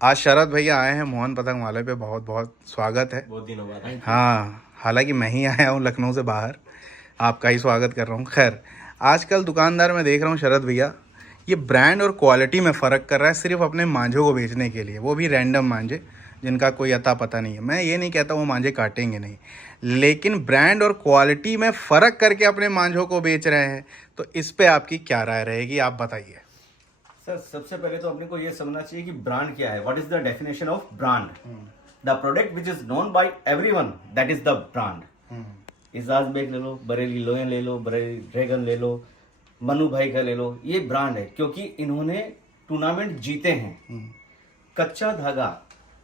आज शरद भैया आए हैं मोहन पतंग वाले पे, बहुत बहुत स्वागत है। बहुत दिनों बाद। हाँ, हालांकि मैं ही आया हूँ लखनऊ से बाहर, आपका ही स्वागत कर रहा हूँ। खैर, आजकल दुकानदार मैं देख रहा हूँ शरद भैया ये ब्रांड और क्वालिटी में फ़र्क कर रहा है सिर्फ अपने मांझों को बेचने के लिए, वो भी रैंडम मांझे जिनका कोई अता पता नहीं है। मैं ये नहीं कहता वो मांझे काटेंगे नहीं, लेकिन ब्रांड और क्वालिटी में फ़र्क करके अपने मांझों को बेच रहे हैं, तो इस पे आपकी क्या राय रहेगी, आप बताइए। सर सबसे पहले तो अपने को ये समझना चाहिए कि ब्रांड क्या है। What is the definition of brand? The product which is known by everyone, that is the brand. Ijaz Baig ले लो, बरेली लोयन ले लो, बरेली ड्रैगन ले लो, मनु भाई का ले लो, ये ब्रांड है क्योंकि इन्होंने टूर्नामेंट जीते हैं। कच्चा धागा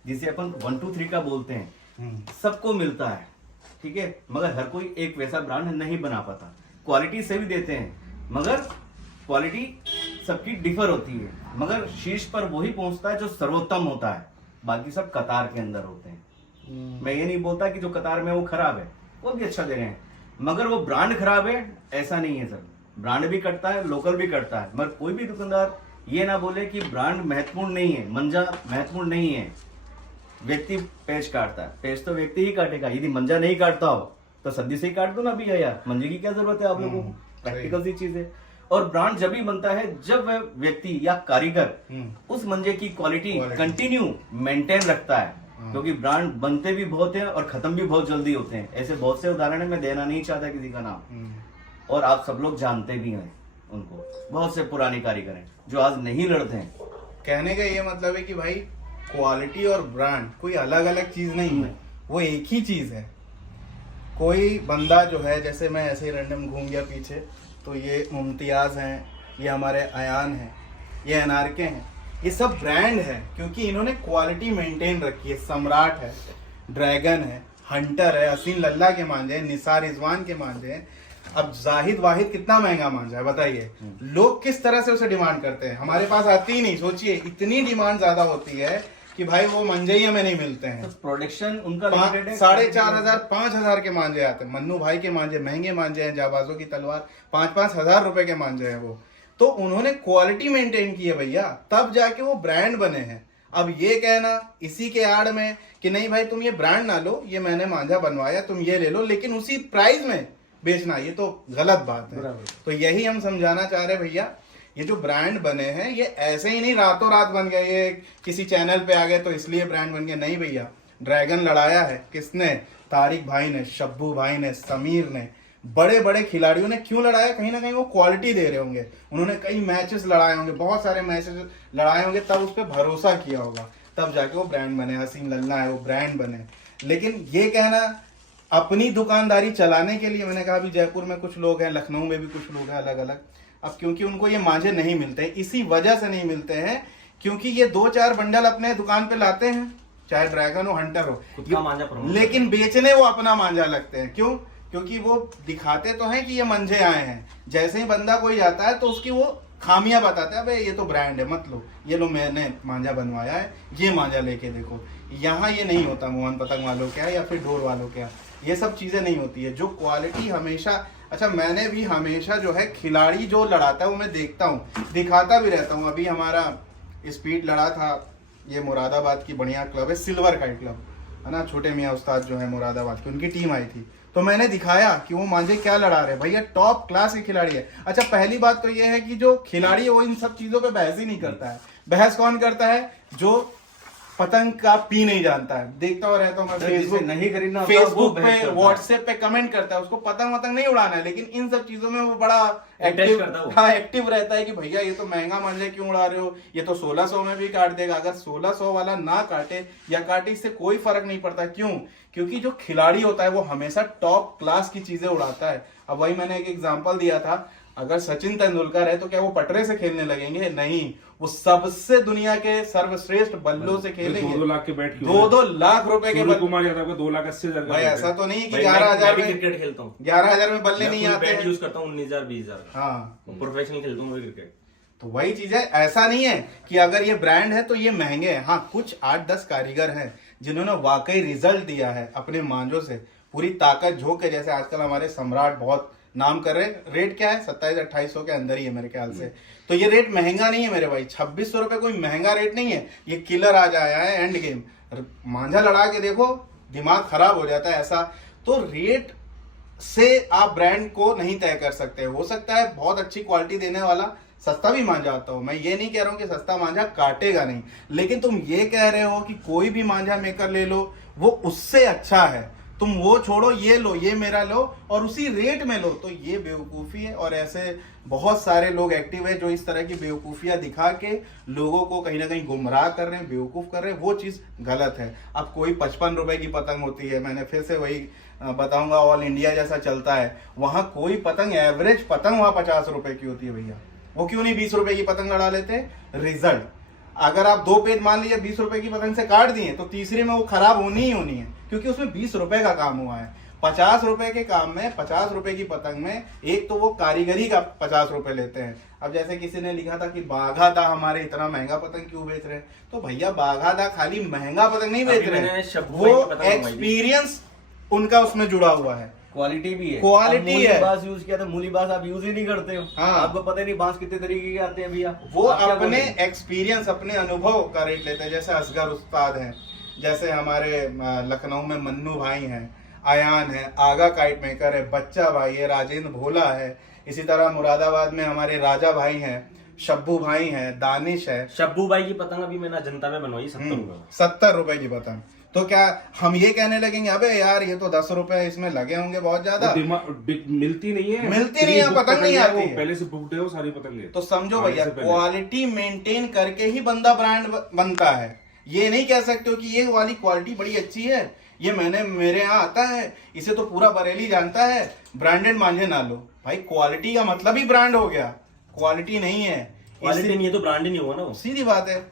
जिसे अपन 1 2 3 का बोलते हैं, सबको मिलता है, ठीक है, मगर हर कोई एक वैसा ब्रांड नहीं बना पाता। क्वालिटी से भी देते हैं मगर क्वालिटी सबकी डिफर होती है, मगर शीर्ष पर वही पहुंचता है जो सर्वोत्तम होता है। बाकी सब कतार के अंदर होते हैं। मैं ये नहीं बोलता कि जो कतार में वो खराब है, वो भी अच्छा दे रहे हैं, मगर वो ब्रांड खराब है ऐसा नहीं है सर। ब्रांड भी करता है, लोकल भी करता है, मगर कोई भी दुकानदार ये ना बोले कि ब्रांड महत्वपूर्ण नहीं है, मंजा महत्वपूर्ण नहीं है। व्यक्ति पेज काटता है, पेज तो व्यक्ति ही काटेगा। यदि मंजा नहीं काटता हो तो सब्जी से ही काट दो ना भैया, यार मंजे की क्या जरूरत है आप लोगों को? प्रैक्टिकल सी चीज है। और ब्रांड जब भी बनता है जब वह व्यक्ति या कारीगर उस मंजे की क्वालिटी कंटिन्यू मेंटेन रखता है, क्योंकि ब्रांड बनते भी बहुत हैं और खत्म भी बहुत जल्दी होते हैं। ऐसे बहुत से उदाहरण है, मैं देना नहीं चाहता किसी का नाम, और आप सब लोग जानते भी हैं उनको। बहुत से पुराने कारीगर हैं जो आज नहीं लड़ते हैं। कहने का ये मतलब है कि भाई क्वालिटी और ब्रांड कोई अलग अलग चीज नहीं है, वो एक ही चीज है। कोई बंदा जो है, जैसे मैं ऐसे ही रैंडम घूम गया पीछे, तो ये मुमतियाज हैं, ये हमारे अयान हैं, ये अनारके हैं, ये सब ब्रांड है क्योंकि इन्होंने क्वालिटी मेंटेन रखी है। सम्राट है, ड्रैगन है, हंटर है, असीन लल्ला के मांझे हैं, निसार रिजवान के मांझे हैं। अब जाहिद वाहिद कितना महंगा मांझा है बताइए, लोग किस तरह से उसे डिमांड करते हैं। हमारे पास आती ही नहीं, सोचिए इतनी डिमांड ज्यादा होती है कि भाई वो मंजे ही हमें नहीं मिलते हैं। तो प्रोडक्शन उनका 4,500 5,000 के मांझे आते हैं। मन्नू भाई के मांझे महंगे मांझे हैं, जाबाजों की तलवार 5-5 हजार रुपए के मांझे हैं वो। तो उन्होंने क्वालिटी मेंटेन की है भैया, तब जाके वो ब्रांड बने हैं। अब ये कहना इसी के आड़ में कि नहीं भाई तुम ये ब्रांड ना लो, ये मैंने मांझा बनवाया तुम ये ले लो, लेकिन उसी प्राइस में बेचना, ये तो गलत बात है। तो यही हम समझाना चाह रहे भैया, ये जो ब्रांड बने हैं ये ऐसे ही नहीं रातों रात बन गए, ये किसी चैनल पे आ गए तो इसलिए ब्रांड बन गया, नहीं भैया। ड्रैगन लड़ाया है किसने? तारिक भाई ने, शब्बू भाई ने, समीर ने, बड़े बड़े खिलाड़ियों ने। क्यों लड़ाया? कहीं ना कहीं वो क्वालिटी दे रहे होंगे, उन्होंने कई मैचेस लड़ाए होंगे, बहुत सारे मैचेस लड़ाए होंगे, तब उस पर भरोसा किया होगा, तब जाके वो ब्रांड बने। हसीन लल्ला है वो ब्रांड बने। लेकिन ये कहना अपनी दुकानदारी चलाने के लिए, मैंने कहा अभी जयपुर में कुछ लोग हैं, लखनऊ में भी कुछ लोग हैं अलग अलग, अब क्योंकि उनको ये मांझे नहीं मिलते हैं, इसी वजह से नहीं मिलते हैं क्योंकि ये 2-4 बंडल अपने दुकान पे लाते हैं, चाहे ड्रैगन हो हंटर हो, लेकिन बेचने वो अपना मांझा लगते हैं। क्यों? क्योंकि वो दिखाते तो हैं कि ये मंझे आए हैं, जैसे ही बंदा कोई जाता है तो उसकी वो खामियां बताते हैं, भाई ये तो ब्रांड है, मत लो, ये लो मैंने मांझा बनवाया है, ये मांझा लेके देखो। यहाँ ये नहीं होता मोहन पतंग वालों के यहाँ या फिर डोर वालों के यहाँ, ये सब चीजें नहीं होती है। जो क्वालिटी हमेशा, अच्छा मैंने भी हमेशा जो है खिलाड़ी जो लड़ाता है वो मैं देखता हूँ, दिखाता भी रहता हूँ। अभी हमारा स्पीड लड़ा था, ये मुरादाबाद की बढ़िया क्लब है, सिल्वर काइट क्लब है ना, छोटे मियाँ उस्ताद जो है मुरादाबाद की, उनकी टीम आई थी, तो मैंने दिखाया कि वो मांझे क्या लड़ा रहे। भैया टॉप क्लास के खिलाड़ी है। अच्छा पहली बात तो ये है कि जो खिलाड़ी है वो इन सब चीजों पे बहस ही नहीं करता है। बहस कौन करता है? जो पतंग का पी नहीं जानता है। देखता हुआ रहता हूँ मैं, फेसबुक पे, व्हाट्सएप पे कमेंट करता है, उसको पतंग वतंग नहीं उड़ाना है, लेकिन इन सब चीजों में वो बड़ा एक्टिव रहता है कि भैया ये तो महंगा मांझा क्यों उड़ा रहे हो, ये तो 1600 में भी काट देगा। अगर 1600 वाला ना काटे या काटे इससे कोई फर्क नहीं पड़ता। क्यों? क्योंकि जो खिलाड़ी होता है वो हमेशा टॉप क्लास की चीजें उड़ाता है। अब वही मैंने एक एग्जांपल दिया था, अगर सचिन तेंदुलकर है तो क्या वो पटरे से खेलने लगेंगे? नहीं, वो सबसे दुनिया के सर्वश्रेष्ठ बल्लों से खेलेंगे। 2-2 लाख के बैट, 2-2 लाख रुपए के सूर्य कुमार यादव का 2,80,000 भाई ऐसा तो नहीं कि 11,000 में क्रिकेट खेलता हूँ, 11,000 में बल्ले नहीं आते हैं। यूज करता हूँ 19,000 20,000। हाँ प्रोफेशनल खेलता हूँ क्रिकेट। तो वही चीज है, ऐसा नहीं है कि अगर ये ब्रांड है तो ये महंगे हैं। हाँ, कुछ 8-10 कारीगर हैं जिन्होंने वाकई रिजल्ट दिया है अपने मांझों से, पूरी ताकत झोंक के। जैसे आजकल हमारे सम्राट बहुत नाम कर रहे हैं। रेट क्या है, 27-2800 के अंदर ही है मेरे ख्याल से। तो ये रेट महंगा नहीं है मेरे भाई, 2600 रुपए कोई महंगा रेट नहीं है। ये किलर आज आया है एंड गेम, मांझा लड़ा के देखो दिमाग खराब हो जाता है ऐसा। तो रेट से आप ब्रांड को नहीं तय कर सकते। हो सकता है बहुत अच्छी क्वालिटी देने वाला सस्ता भी मांझा आता हो, मैं ये नहीं कह रहा हूं कि सस्ता मांझा काटेगा नहीं, लेकिन तुम ये कह रहे हो कि कोई भी मांझा मेकर ले लो वो उससे अच्छा है, तुम वो छोड़ो ये लो, ये मेरा लो और उसी रेट में लो, तो ये बेवकूफ़ी है। और ऐसे बहुत सारे लोग एक्टिव है जो इस तरह की बेवकूफ़ियाँ दिखा के लोगों को कहीं ना कहीं गुमराह कर रहे हैं, बेवकूफ़ कर रहे हैं, वो चीज़ गलत है। अब कोई 55 रुपए की पतंग होती है, मैंने फिर से वही बताऊंगा, ऑल इंडिया जैसा चलता है, वहाँ कोई पतंग, एवरेज पतंग वहाँ 50 रुपए की होती है भैया, वो क्यों नहीं 20 रुपए की पतंग लड़ा लेते? रिजल्ट, अगर आप 2 पेज मान लीजिए 20 रुपए की पतंग से काट दिए तो तीसरे में वो खराब होनी ही होनी है, क्योंकि उसमें 20 रुपए का काम हुआ है। 50 रुपए के काम में, 50 रुपए की पतंग में एक तो वो कारीगरी का 50 रुपए लेते हैं। अब जैसे किसी ने लिखा था कि बाघादा हमारे इतना महंगा पतंग क्यों बेच रहे हैं, तो भैया बाघादा खाली महंगा पतंग नहीं बेच रहे हैं, वो एक्सपीरियंस उनका उसमें जुड़ा हुआ है, क्वालिटी भी है, क्वालिटी है। बांस यूज किया था, मूली बांस आप यूज ही नहीं करते हो। हाँ, आपको पता ही नहीं बांस कितने तरीके के आते हैं भैया। वो अपने एक्सपीरियंस, अपने अनुभव का रेट लेते हैं। जैसे असगर उस्ताद हैं, जैसे हमारे लखनऊ में मन्नू भाई हैं, आयान है, आगा काइट मेकर है, बच्चा भाई है, राजेंद्र भोला है, इसी तरह मुरादाबाद में हमारे राजा भाई हैं, शब्बू भाई हैं, दानिश है। शब्बू भाई की पतंग अभी मैंने अजंता में बनवाई 70 रुपए की पतंग। तो क्या हम ये कहने लगेंगे अबे यार ये तो 10 रुपए इसमें लगे होंगे बहुत ज्यादा? मिलती नहीं है, मिलती नहीं है, पतंग नहीं आती है, पहले से बुकड है वो सारी पतंग। तो समझो भैया, क्वालिटी मेंटेन करके ही बंदा ब्रांड बनता है। ये नहीं कह सकते हो कि ये वाली क्वालिटी बड़ी अच्छी है, ये मेरे यहाँ आता है, इसे तो पूरा बरेली जानता है, ब्रांडेड मांझे ना लो। भाई क्वालिटी का मतलब ही ब्रांड हो गया, क्वालिटी नहीं है, क्वालिटी नहीं है तो ब्रांड ही नहीं हुआ ना वो। सीधी बात है।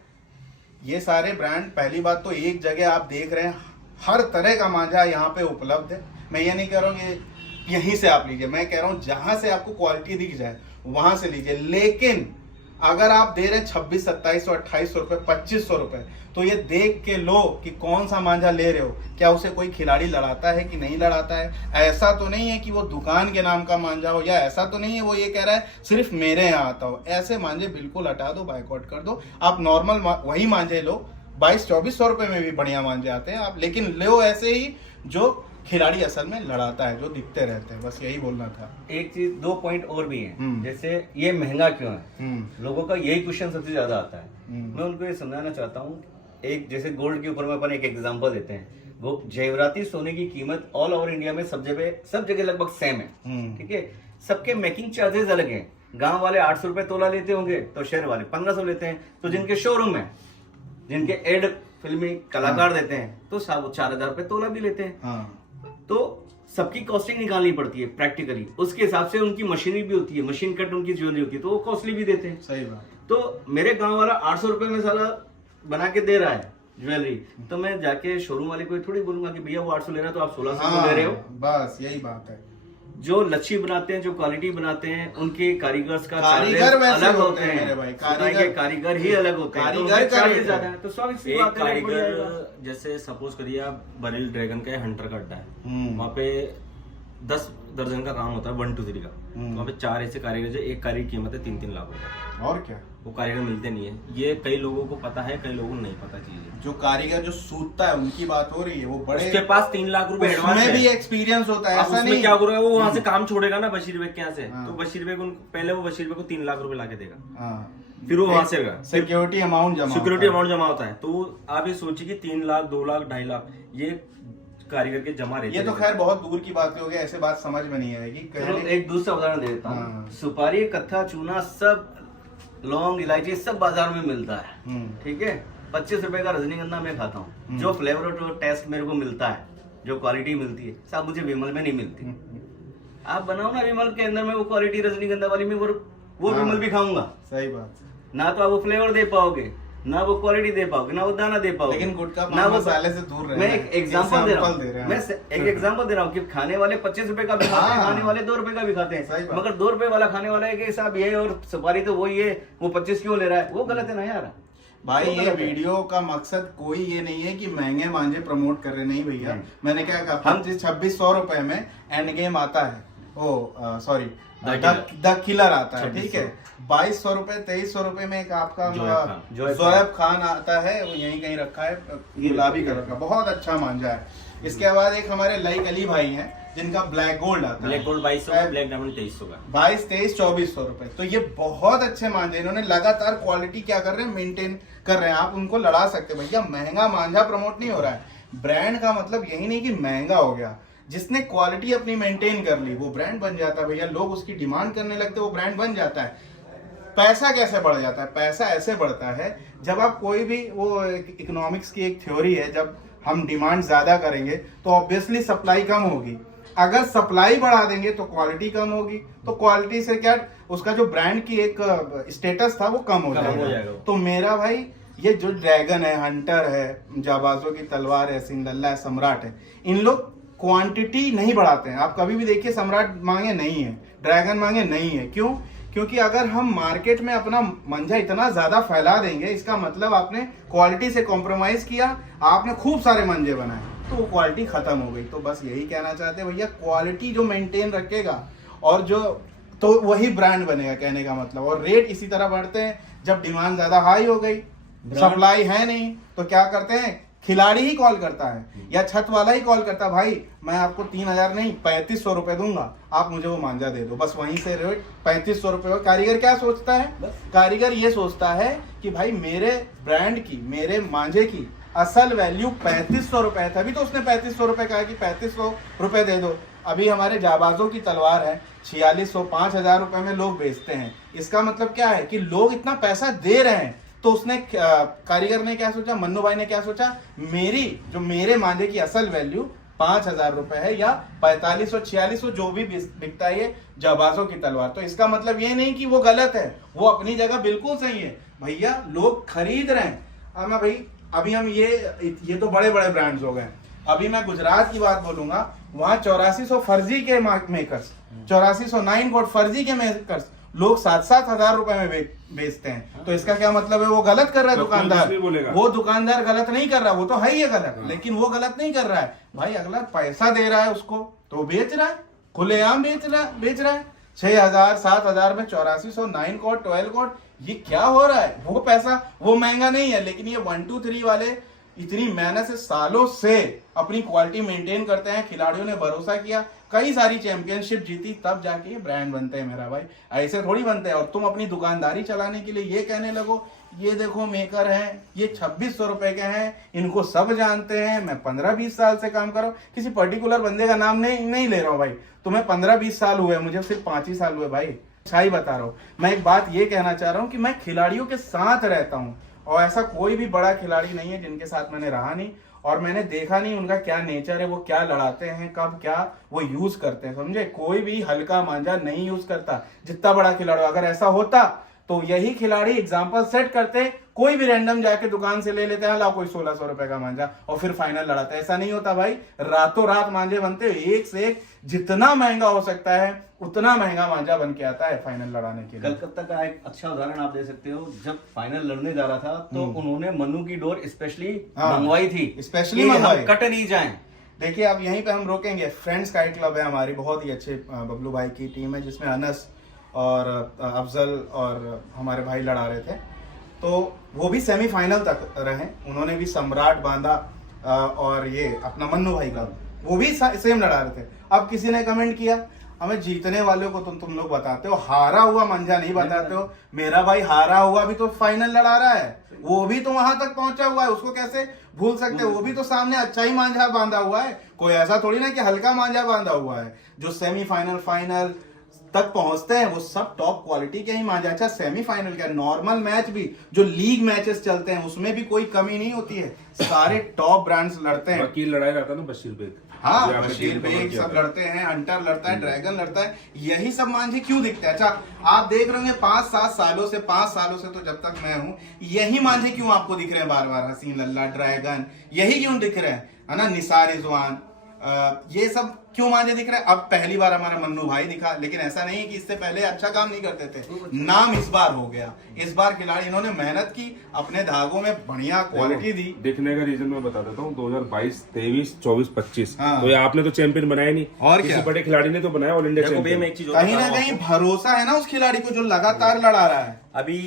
ये सारे ब्रांड, पहली बात तो एक जगह आप देख रहे हैं, हर तरह का मांझा यहाँ पे उपलब्ध है। मैं ये नहीं कह रहा हूँ कि यहीं से आप लीजिए, मैं कह रहा हूँ जहां से आपको क्वालिटी दिख जाए वहां से लीजिए। लेकिन अगर आप दे रहे हैं 2600, 2700, 2800 रुपए, 2500 रुपए, तो ये देख के लो कि कौन सा मांझा ले रहे हो, क्या उसे कोई खिलाड़ी लड़ाता है कि नहीं लड़ाता है। ऐसा तो नहीं है कि वो दुकान के नाम का मांझा हो, या ऐसा तो नहीं है वो ये कह रहा है सिर्फ मेरे यहाँ आता हो। ऐसे मांझे बिल्कुल हटा दो, बाइकआउट कर दो। आप नॉर्मल वही मांझे लो, 2200-2400 रुपए में भी बढ़िया मांझे आते हैं आप, लेकिन लो ऐसे ही जो खिलाड़ी असल में लड़ाता है, जो दिखते रहते हैं। बस यही बोलना था। एक चीज, 2 पॉइंट और भी हैं, जैसे ये महंगा क्यों है, लोगों का यही क्वेश्चन सबसे ज्यादा आता है। मैं उनको ये समझाना चाहता हूँ, एक जैसे गोल्ड के ऊपर में अपन एक एग्जांपल देते हैं, वो जेवराती सोने की कीमत ऑल ओवर इंडिया में सब जगह लगभग सेम है, ठीक है। सबके मेकिंग चार्जेस अलग हैं। गांव वाले 800 रुपए तोला लेते होंगे तो शहर वाले 1500 लेते हैं। तो जिनके शोरूम है, जिनके एड फिल्मी कलाकार देते हैं, तो 4000 रुपए तोला भी लेते हैं। तो सबकी कॉस्टिंग निकालनी पड़ती है प्रैक्टिकली, उसके हिसाब से उनकी मशीनरी भी होती है, मशीन कट उनकी ज्वेलरी होती है, तो वो कॉस्टली भी देते हैं। सही बात। तो मेरे गांव वाला 800 रुपए में साला बना के दे रहा है ज्वेलरी, तो मैं जाके शोरूम वाले को थोड़ी बोलूंगा कि भैया वो 800 ले रहा है तो आप 1600 ले रहे हो। बस यही बात है। जो लच्छी बनाते हैं, जो क्वालिटी बनाते हैं, उनके कारीगर्स का कारीगर वैसे अलग होते हैं मेरे भाई, कारीगर ही अलग होते हैं, कारीगर का चार्जेस ज्यादा है। तो स्वाभाविक सी एक बात है, कारीगर, जैसे सपोज करिए आप बरेली ड्रैगन का हंटर का अड्डा है, वहाँ पे 10 दर्जन का काम होता है 1 2 3 का, वहाँ पे 4 ऐसे कारीगर जो एक कारीगर की कीमत है 3-3 लाख रुपए। और क्या, वो कारीगर मिलते नहीं है। ये कई लोगों को पता है, कई लोगों को नहीं पता चीजें। जो कारीगर जो सूतता है उनकी बात हो रही है, वो बड़े, उसके पास 3 लाख रुपए एडवांस है, उसमें भी एक्सपीरियंस होता है। अब ऐसा उसमें नहीं क्या करेगा, वो वहां से काम छोड़ेगा ना बशीर बेग के यहाँ से, हाँ। तो बशीर बेग पहले वो बशीर बेग को 3 लाख रुपए ला के देगा, हाँ, फिर वो वहां से सिक्योरिटी अमाउंट जमा सिक्योरिटी अमाउंट जमा होता है। तो आप ये सोचिए कि 3 लाख, 2 लाख, 2.5 लाख ये कारीगर के जमा रहते ये तो खैर बहुत दूर की बात हो गई, ऐसे बात समझ में नहीं आएगी। चलो एक दूसरा उदाहरण दे देता हाँ। हूँ। सुपारी, कत्था, चूना, सब लौंग, इलायची सब बाजार में मिलता है, ठीक है। 25 रुपए का रजनीगंधा मैं खाता हूँ, जो फ्लेवर और जो टेस्ट मेरे को मिलता है, जो क्वालिटी मिलती है, सब मुझे विमल में नहीं मिलती। आप बनाओ ना विमल के अंदर में वो क्वालिटी रजनीगंधा वाली में, वो विमल भी खाऊंगा। सही बात। ना तो आप वो फ्लेवर दे पाओगे, ना वो क्वालिटी दे पाओगे, ना वो दाना दे पाओगे। लेकिन गुटखा ना वो मसाले से दूर रहना मैं है। एक एग्जांपल दे रहा हूँ, मैं एक एग्जांपल दे रहा हूँ कि खाने वाले 25 रुपए का भी खाते हैं, खाने वाले 2 रुपए का भी खाते सही हैं, बात। मगर 2 रुपए वाला खाने वाला है कि साहब ये और सुपारी तो वही है, वो 25 क्यों ले रहा है, वो गलत है ना यार। भाई ये वीडियो का मकसद कोई ये नहीं है कि महंगे मांझे प्रमोट कर रहे, नहीं भैया। मैंने क्या कहा, 2500-2600 रुपए में एंड गेम आता है, ओ सॉरी The द किलर आता है, 2600 ठीक है। 2200 रुपए 2300 रुपए में एक आपका जोएब जोएब खान आता है, वो यहीं कहीं रखा है, गुलाबी कलर का, बहुत अच्छा मांझा है। इसके बाद एक हमारे लाइक अली भाई हैं जिनका ब्लैक गोल्ड आता है, ब्लैक गोल्ड 2200 का, ब्लैक डायमंड 2300 का। 22, 23, 2400 रुपए। तो ये बहुत अच्छे मांझे, इन्होंने लगातार क्वालिटी क्या कर रहे हैं, मेंटेन कर रहे हैं। आप उनको लड़ा सकते हैं भैया, महंगा मांझा प्रमोट नहीं हो रहा है। ब्रांड का मतलब यही नहीं कि महंगा हो गया, जिसने क्वालिटी अपनी मेंटेन कर ली वो ब्रांड बन जाता है भैया। लोग उसकी डिमांड करने लगते वो ब्रांड बन जाता है। पैसा कैसे बढ़ जाता है? पैसा ऐसे बढ़ता है जब आप कोई भी, वो इकोनॉमिक्स की एक थ्योरी है, जब हम डिमांड ज्यादा करेंगे तो ऑब्वियसली सप्लाई कम होगी। अगर सप्लाई बढ़ा देंगे तो क्वालिटी कम होगी, तो क्वालिटी से क्या, उसका जो ब्रांड की एक स्टेटस था वो कम हो जाएगा। तो मेरा भाई ये जो ड्रैगन है, हंटर है, जाबाजों की तलवार है, सिंगल्ला है, सम्राट है, इन लोग क्वांटिटी नहीं बढ़ाते हैं। आप कभी भी देखिए सम्राट मांगे नहीं है, ड्रैगन मांगे नहीं है। क्यों? क्योंकि अगर हम मार्केट में अपना मंजा इतना ज्यादा फैला देंगे, इसका मतलब आपने क्वालिटी से कॉम्प्रोमाइज किया, आपने खूब सारे मंजे बनाए, तो वो क्वालिटी खत्म हो गई। तो बस यही कहना चाहते हैं भैया, क्वालिटी जो मेंटेन रखेगा और जो, तो वही ब्रांड बनेगा, कहने का मतलब। और रेट इसी तरह बढ़ते हैं जब डिमांड ज्यादा हाई हो गई, सप्लाई है नहीं, तो क्या करते हैं, खिलाड़ी ही कॉल करता है या छत वाला ही कॉल करता है, भाई मैं आपको 3000 नहीं 3500 रुपए दूंगा, आप मुझे वो मांझा दे दो। बस वहीं से रेट 3500 रुपए। कारीगर क्या सोचता है? कारीगर ये सोचता है कि भाई मेरे ब्रांड की, मेरे मांझे की असल वैल्यू 3500 रुपए है, तभी तो उसने 3500 रुपए कहा कि 3500 रुपए दे दो। अभी हमारे जाबाजों की तलवार है 4600, 5000 रुपए में लोग बेचते हैं। इसका मतलब क्या है कि लोग इतना पैसा दे रहे हैं, तो उसने, कारीगर ने क्या सोचा, मन्नू भाई ने क्या सोचा, मेरे मांझे की असल वैल्यू 5000 रुपए है या 4500, 4600 जो भी बिकता है ये जाबाजों की तलवार। तो इसका मतलब ये नहीं कि वो गलत है, वो अपनी जगह बिल्कुल सही है भैया, लोग खरीद रहे हैं। अब मैं भाई, अभी हम ये तो बड़े बड़े ब्रांड्स हो गए। अभी मैं गुजरात की बात बोलूंगा, वहां 8400 फर्जी के मेकर्स, 8400 9 कोट फर्जी के मेकर्स लोग 7-7 हजार रुपए में बेचते हैं। तो इसका क्या मतलब है, वो गलत कर रहा है दुकानदार। वो दुकानदार गलत नहीं कर रहा, वो तो है ही है गलत, लेकिन वो गलत नहीं कर रहा है भाई, अगला पैसा दे रहा है उसको तो बेच रहा है, खुलेआम बेच रहा है। 6000 7000 में 8400 9 कोट 12 कोट, ये क्या हो रहा है? वो पैसा, वो महंगा नहीं है, लेकिन ये 1 2 3 वाले इतनी मेहनत से, सालों से अपनी क्वालिटी मेंटेन करते हैं। खिलाड़ियों ने भरोसा किया, कई सारी चैंपियनशिप जीती, तब जाके ये ब्रांड बनते हैं मेरा भाई, ऐसे थोड़ी बनते हैं। और तुम अपनी दुकानदारी चलाने के लिए ये कहने लगो, ये देखो मेकर हैं, ये 2600 रुपए के हैं, इनको सब जानते हैं, मैं 15-20 साल से काम कर रहा हूँ। किसी पर्टिकुलर बंदे का नाम नहीं ले रहा हूँ भाई, तुम्हें 15-20 साल हुए, मुझे सिर्फ 5 ही साल हुए भाई, अच्छा ही बता रहा हूँ। मैं एक बात ये कहना चाह रहा हूँ कि मैं खिलाड़ियों के साथ रहता हूँ, और ऐसा कोई भी बड़ा खिलाड़ी नहीं है जिनके साथ मैंने रहा नहीं और मैंने देखा नहीं उनका क्या नेचर है, वो क्या लड़ाते हैं, कब क्या वो यूज करते हैं, समझे? कोई भी हल्का मांझा नहीं यूज करता, जितना बड़ा खिलाड़ी। अगर ऐसा होता तो यही खिलाड़ी एग्जाम्पल सेट करते, कोई भी रैंडम जाके दुकान से ले लेते हैं, ला कोई 1600 रुपए का मांझा और फिर फाइनल लड़ाते। ऐसा नहीं होता भाई, रातों रात मांझे बनते, एक से एक, जितना महंगा हो सकता है उतना महंगा मांझा बन के आता है फाइनल लड़ाने के लिए। कलकत्ता का एक अच्छा उदाहरण आप दे सकते हो, जब फाइनल लड़ने जा रहा था तो उन्होंने मन्नू की डोर स्पेशली मंगवाई थी, स्पेशली मंगवाई, कट नहीं जाए। देखिए अब यहीं पे हम रोकेंगे। फ्रेंड्स काइट क्लब है हमारी, बहुत ही अच्छे बबलू भाई की टीम है, जिसमें अनस और अफजल और हमारे भाई लड़ा रहे थे, तो वो भी सेमीफाइनल तक रहे। उन्होंने भी सम्राट बांधा और ये अपना मन्नू भाई का वो भी सेम लड़ा रहे थे। अब किसी ने कमेंट किया, हमें जीतने वालों को तुम लोग बताते हो, हारा हुआ मंझा नहीं बताते हो। मेरा भाई हारा हुआ भी तो फाइनल लड़ा रहा है, वो भी तो वहां तक पहुंचा हुआ है, उसको कैसे भूल सकते हो? वो भी तो सामने अच्छा ही मांझा बांधा हुआ है, कोई ऐसा थोड़ी ना कि हल्का मांझा बांधा हुआ है। जो सेमीफाइनल फाइनल तक पहुंचते हैं वो सब टॉप क्वालिटी के ही मांझा। अच्छा सेमीफाइनल क्या, नॉर्मल मैच भी जो लीग मैचेस चलते हैं उसमें भी कोई कमी नहीं होती है, सारे टॉप ब्रांड्स लड़ते हैं। वकील लड़ाई रहता है ना, बशीर बेग, हाँ बशीर बेग सब लड़ते हैं, हंटर लड़ता है, ड्रैगन लड़ता है, यही सब मांझे क्यों दिखते हैं? अच्छा आप देख रहे होंगे 5-7 सालों से, 5 सालों से तो जब तक मैं हूं, यही मांझे क्यों आपको दिख रहे हैं बार बार? हसीन लल्ला, ड्रैगन, यही क्यों दिख रहे हैं, है ना? निसार रिजवान, ये सब क्यों मांझे दिख रहे हैं? अब पहली बार हमारा मन्नू भाई दिखा, लेकिन ऐसा नहीं है कि इससे पहले अच्छा काम नहीं करते थे। नाम इस बार हो गया, इस बार खिलाड़ी इन्होंने मेहनत की, अपने धागों में बढ़िया क्वालिटी दी। देखने का रीजन मैं बता देता हूँ, 2022, 23, 24, 25 हाँ। तो ये आपने तो चैंपियन बनाया नहीं, और किसी क्या? बड़े खिलाड़ी ने तो बनाया ऑल इंडिया देखो भैया, मैं चैंपियन। एक चीज और कहीं बता ना रहा हूँ कहीं आपको। भरोसा है ना उस खिलाड़ी को जो लगातार लड़ा रहा है। अभी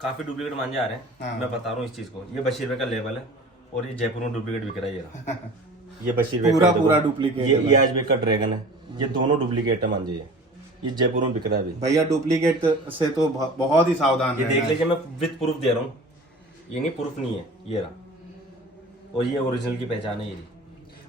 काफी डुप्लीकेट मांझे आ रहे हैं। हाँ। मैं बता रहा हूँ इस चीज को, ये बशीर भाई का लेवल है और ये जयपुर में डुप्लीकेट बिक रहा है। ये रहा। ये बशीर भाई पूरा का पूरा देखो, डुप्लीकेट ये है। याज बेग का ड्रैगन है, ये दोनों डुप्लीकेट है मांझे। ये जयपुर में बिक रहा है अभी। भैया डुप्लीकेट से तो बहुत ही सावधान ये रहना देख है। लीजिए, मैं विद प्रूफ दे रहा हूँ, ये नहीं प्रूफ नहीं है, ये रहा। और ये ओरिजिनल की पहचान है ये।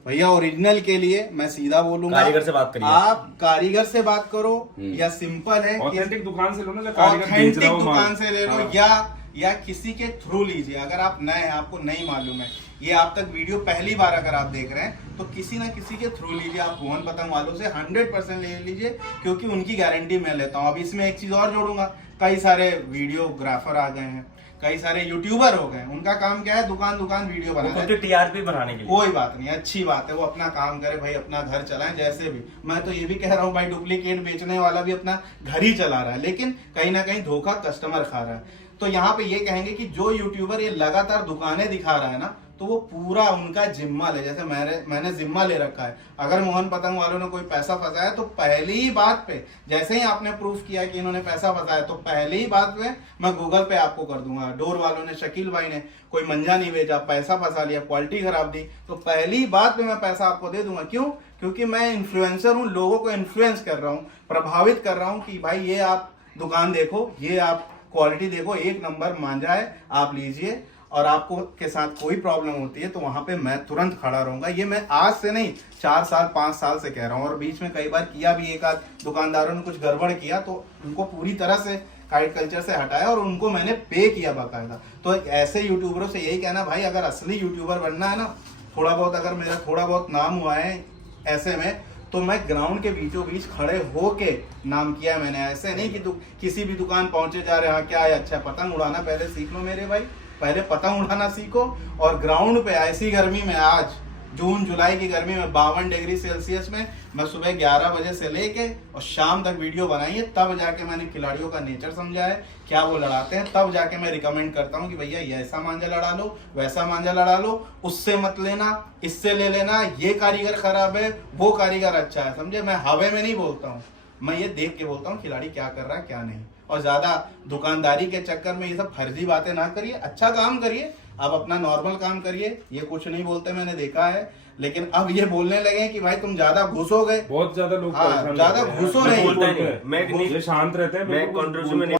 भैया ओरिजिनल के लिए मैं सीधा बोलूंगा, कारीगर से बात करिए। आप कारीगर से बात करो, या सिंपल है ऑथेंटिक दुकान से लो ना, जो कारीगर बेच ऑथेंटिक रहा हो माल। दुकान से ले लो, हाँ। या किसी के थ्रू लीजिए। अगर आप नए हैं, आपको नहीं मालूम है, ये आप तक वीडियो पहली बार अगर आप देख रहे हैं, तो किसी ना किसी के थ्रू लीजिए। आप भुवन पतंग वालों से 100% ले लीजिए, क्योंकि उनकी गारंटी मैं लेता हूँ। अब इसमें एक चीज और जोड़ूंगा, कई सारे वीडियोग्राफर आ गए हैं, कई सारे यूट्यूबर हो गए, उनका काम क्या है, दुकान वीडियो बनाना है। टीआरपी बनाने के लिए कोई बात नहीं, अच्छी बात है, वो अपना काम करे भाई, अपना घर चलाएं। जैसे भी मैं तो ये भी कह रहा हूँ भाई, डुप्लीकेट बेचने वाला भी अपना घर ही चला रहा है, लेकिन कहीं ना कहीं धोखा कस्टमर खा रहा है। तो यहाँ पे ये कहेंगे कि जो यूट्यूबर ये लगातार दुकानें दिखा रहा है ना, तो वो पूरा उनका जिम्मा ले, जैसे मैंने जिम्मा ले रखा है। अगर मोहन पतंग वालों ने कोई पैसा फंसाया, तो पहली ही बात पे, जैसे ही आपने प्रूफ किया कि इन्होंने पैसा फंसाया, तो पहली ही बात पे मैं गूगल पे आपको कर दूंगा। डोर वालों ने, शकील भाई ने कोई मंजा नहीं भेजा, पैसा फंसा लिया, क्वालिटी खराब दी, तो पहली बात पे मैं पैसा आपको दे दूंगा। क्यों? क्योंकि मैं इन्फ्लुएंसर हूँ, लोगों को इन्फ्लुएंस कर रहा हूँ, प्रभावित कर रहा हूँ कि भाई ये आप दुकान देखो, ये आप क्वालिटी देखो, एक नंबर मांझा है, आप लीजिए। और आपको के साथ कोई प्रॉब्लम होती है तो वहां पे मैं तुरंत खड़ा रहूंगा। ये मैं आज से नहीं, 4 साल 5 साल से कह रहा हूँ। और बीच में कई बार किया भी, एक आध दुकानदारों ने कुछ गड़बड़ किया तो उनको पूरी तरह से काइट कल्चर से हटाया और उनको मैंने पे किया बाकायदा। तो ऐसे यूट्यूबरों से यही कहना, भाई अगर असली यूट्यूबर बनना है ना, थोड़ा बहुत अगर मेरा थोड़ा बहुत नाम हुआ है ऐसे में, तो मैं ग्राउंड के बीचों बीच खड़े होके नाम किया है मैंने। ऐसे नहीं कि किसी भी दुकान पहुंचे जा रहे हैं, क्या है, अच्छा पतंग उड़ाना पहले सीख लो मेरे भाई, पहले पतंग उड़ाना सीखो। और ग्राउंड पे ऐसी गर्मी में, आज जून जुलाई की गर्मी में 52 डिग्री सेल्सियस में मैं सुबह 11 बजे से लेके और शाम तक वीडियो बनाई है। तब जाके मैंने खिलाड़ियों का नेचर समझा है, क्या वो लड़ाते हैं। तब जाके मैं रिकमेंड करता हूँ कि भैया ये ऐसा मांझा लड़ा लो, वैसा मांझा लड़ा लो, उससे मत लेना, इससे ले लेना, ये कारीगर खराब है, वो कारीगर अच्छा है। समझे? मैं हवे में नहीं बोलता हूँ, मैं ये देख के बोलता हूँ खिलाड़ी क्या कर रहा है क्या नहीं। और ज्यादा दुकानदारी के चक्कर में ये सब फर्जी बातें ना करिए, अच्छा काम करिए, आप अपना नॉर्मल काम करिए, ये कुछ नहीं बोलते, मैंने देखा है। लेकिन अब ये बोलने लगे कि भाई तुम ज्यादा घुसो गए, बहुत ज्यादा लोग हाँ, परेशान ज्यादा होते हैं। घुसो मैं नहीं। बोलता बोलता नहीं। नहीं। मैं नहीं- ये शांत रहते हैं, मैं बिल्कुल कुछ कंट्रोवर्सी में नहीं।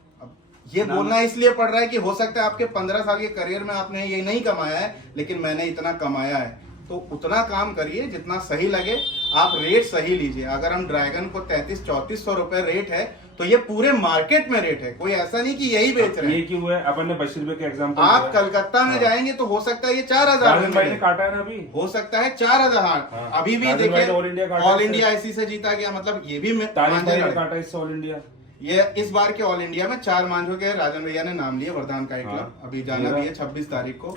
ये बोलना इसलिए पड़ रहा है कि हो सकता है आपके 15 साल के करियर में आपने ये नहीं कमाया है, लेकिन मैंने इतना कमाया है। तो उतना काम करिए जितना सही लगे, आप रेट सही लीजिए। अगर हम ड्रैगन को 3300-3400 रुपए रेट है, तो ये पूरे मार्केट में रेट है, कोई ऐसा नहीं कि यही बेच रहे ये हैं। क्यों है, अपन ने बशीर भाई के एग्जांपल आप कलकत्ता में जाएंगे तो हो सकता है ये 4000 राजन भाई में ने काटा है ना अभी, हो सकता है 4000। हाँ। अभी भी राजन भाई ने ऑल देखिए इंडिया काटा ऑल है। इंडिया इसी से जीता गया, मतलब ये भी तारीख मांझे भाई ने लड़े। काटा इससे ऑल इंडिया। ये इस बार के ऑल इंडिया में 4 मांझों के राजन भैया ने नाम लिए, वरदान काइट क्लब। हाँ। अभी जाना भी है 26 तारीख को।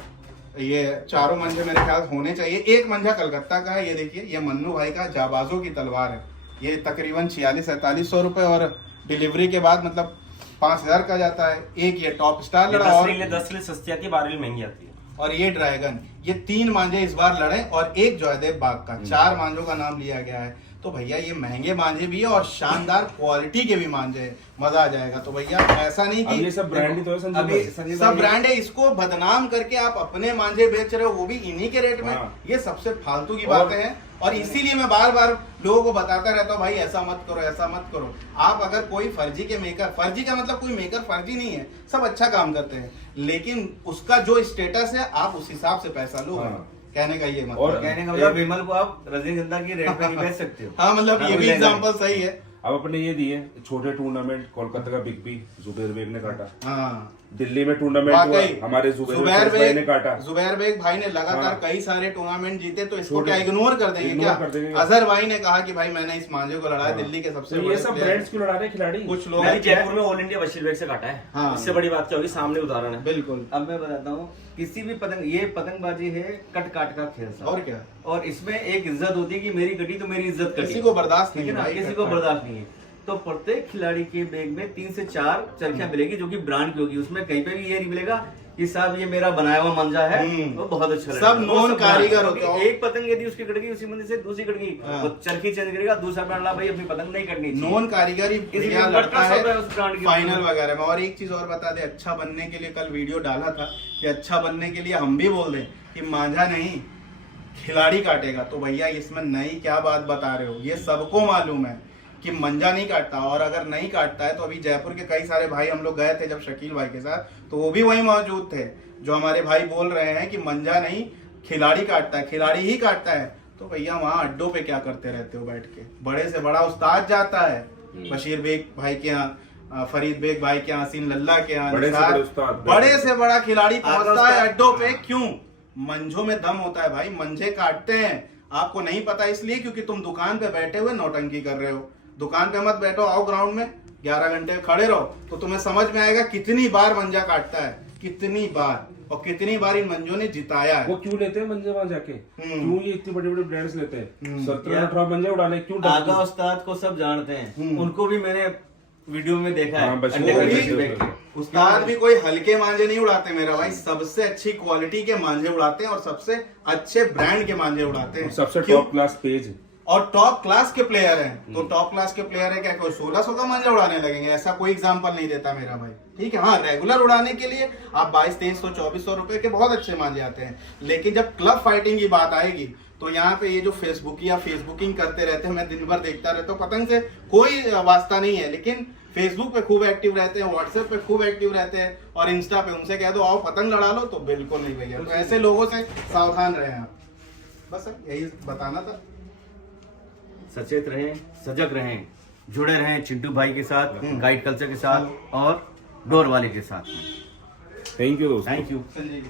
ये चारों मंझे मेरे ख्याल होने चाहिए। एक मंझा कलकत्ता का है, ये देखिए, ये मन्नू भाई का जाबाजों की तलवार है। ये तकरीबन 4600-4700 रुपए और डिलीवरी के बाद मतलब 5000 का जाता है। एक ये टॉप स्टार लड़ा और 10 रील सस्ती आती है, 12 रील महंगी आती है। और ये ड्रैगन, ये 3 मांझे इस बार लड़े और एक जयदेव बाग का, 4 मांझों का नाम लिया गया है। तो भैया ये महंगे मांझे भी है और शानदार क्वालिटी के भी मांझे हैं, मजा आ जाएगा। तो भैया ऐसा नहीं अब कि ये सब ब्रांड ही तो है संजय अभी भाई। सब ब्रांड है, इसको बदनाम करके आप अपने मांझे बेच रहे हो, वो भी इन्हीं के रेट में। हाँ। ये सबसे फालतू की और- बातें हैं। और इसीलिए मैं बार बार लोगों को बताता रहता हूँ, भाई ऐसा मत करो, ऐसा मत करो। आप अगर कोई फर्जी के मेकर, फर्जी का मतलब कोई मेकर फर्जी नहीं है, सब अच्छा काम करते हैं, लेकिन उसका जो स्टेटस है आप उस हिसाब से पैसा लो। हाँ। कहने का ये मतलब और है। कहने का मतलब विमल को आप रजनीगंधा की रेट पे नहीं बेच सकते हो। हाँ मतलब ये भी एग्जांपल सही है। अब अपने ये दिए छोटे टूर्नामेंट, कोलकाता का बिग बी जुबैर बेग ने काटा, हाँ दिल्ली में टूर्नामेंट हुआ, वाकई हमारे जुबैर भाई ने काटा। जुबैर बेग भाई ने लगातार हाँ। कई सारे टूर्नामेंट जीते, तो इसको छोटे- क्या इग्नोर कर देंगे इग्नोर क्या? कर देंगे। अजहर भाई ने कहा कि भाई मैंने इस मांझे को लड़ा है, हाँ। दिल्ली के सबसे तो ये बड़े सब player। ब्रांड्स क्यों लड़ा रहे खिलाड़ी? कुछ लोग मैंने जयपुर में ऑल इंडिया बशीर बेग से काटा है। हाँ। इससे बड़ी बात क्या होगी, सामने उदाहरण है। बिल्कुल। अब मैं बताता हूँ, किसी भी पतंग, ये पतंगबाजी है कट काट का खेल साहब। और क्या, और इसमें एक इज्जत होती है कि मेरी कटी तो मेरी इज्जत कटी, किसी को बर्दाश्त ठीक नहीं है ना, भाई, किसी कट को काट। बर्दाश्त नहीं है। तो प्रत्येक खिलाड़ी के बैग में 3 से 4 चरखियां मिलेगी जो कि ब्रांड की होगी। उसमें कहीं पे भी ये नहीं मिलेगा कि साहब ये मेरा बनाया हुआ मंजा है, वो बहुत अच्छा लगेगा। सब वो नॉन brand, कारीगर होते क्योंकि हैं। एक पतंग यदि उसकी कट गई उसी मंदिर से दूसरी कट गई, हाँ। वो चरखी चेंज करेगा, दूसरा ब्रांड ला भाई अपनी पतंग नहीं कटनी चाहिए। नॉन कारीगरी इसलिए भैया उनका लड़ता trust होता है है उस brand के फाइनल ऊपर। वगैरह में। और एक चीज और बता दे, अच्छा बनने के लिए कल वीडियो डाला था कि अच्छा बनने के लिए हम भी बोल दें कि मांझा नहीं खिलाड़ी काटेगा, तो भैया इसमें नई क्या बात बता रहे हो, ये सबको मालूम है कि मंजा नहीं काटता। और अगर नहीं काटता है तो अभी जयपुर के कई सारे भाई हम लोग गए थे जब शकील भाई के साथ, तो वो भी वहीं मौजूद थे जो हमारे भाई बोल रहे हैं कि मंजा नहीं खिलाड़ी काटता है, खिलाड़ी ही काटता है। तो भैया वहाँ अड्डों पे क्या करते रहते हो बैठ के, बड़े से बड़ा उस्ताद जाता है बशीर बेग भाई के यहाँ, फरीद बेग भाई के यहाँ, हसीन लल्ला के यहाँ, बड़े से बड़े उस्ताद, बड़े से बड़ा खिलाड़ी पहुंचता है उस्ताद। अड्डों पे। क्यों? मंझों में दम होता है भाई, मंझे काटते हैं। आपको नहीं पता इसलिए क्योंकि तुम दुकान पे बैठे हुए नौटंकी कर रहे हो। दुकान पे मत बैठो, आओ ग्राउंड में 11 घंटे खड़े रहो तो तुम्हें समझ में आएगा कितनी बार मंजा काटता है, कितनी बार, और कितनी बार इन मंजों ने जिताया है। वो क्यों लेते हैं मंजे वहां जाके, क्यों ये इतने बड़े बड़े ब्रांड्स लेते हैं 17-18 मंजे उड़ाने, क्यों आगा उस्ताद को सब जानते हैं, उनको भी मैंने वीडियो में देखा है। हाँ, बस अंडे वो का भी- टेस्ट देख के। उस्ताद भी कोई हल्के मांझे नहीं उड़ाते मेरा भाई, सबसे अच्छी क्वालिटी के मांझे उड़ाते हैं और सबसे अच्छे ब्रांड के मांझे उड़ाते हैं। सबसे क्यों? Top class page. और टॉप क्लास के प्लेयर हैं, तो टॉप क्लास के प्लेयर है क्या कोई 1600 का मांझा उड़ाने लगेंगे? ऐसा कोई एग्जांपल नहीं देता मेरा भाई, ठीक है। हाँ, रेगुलर उड़ाने के लिए आप 2200, 2300 रुपए के बहुत अच्छे मांझे आते हैं, लेकिन जब क्लब फाइटिंग की बात आएगी तो यहाँ पे ये जो फेसबुकिंग करते रहते हैं, मैं दिन भर देखता रहता हूँ, पतंग से कोई वास्ता नहीं है, लेकिन फेसबुक पे खूब एक्टिव रहते हैं, व्हाट्सएप पे खूब एक्टिव रहते हैं, और इंस्टा पे उनसे कह दो आओ पतंग लड़ा लो, तो बिल्कुल नहीं भैया। तो ऐसे लोगों से सावधान रहें आप, बस सर यही बताना था। सचेत रहें, सजग रहें, जुड़े रहें चिंटू भाई के साथ, गाइड कल्चर के साथ और डोर वाले के साथ। थैंक यू दोस्तों। Thank you. संजय जी।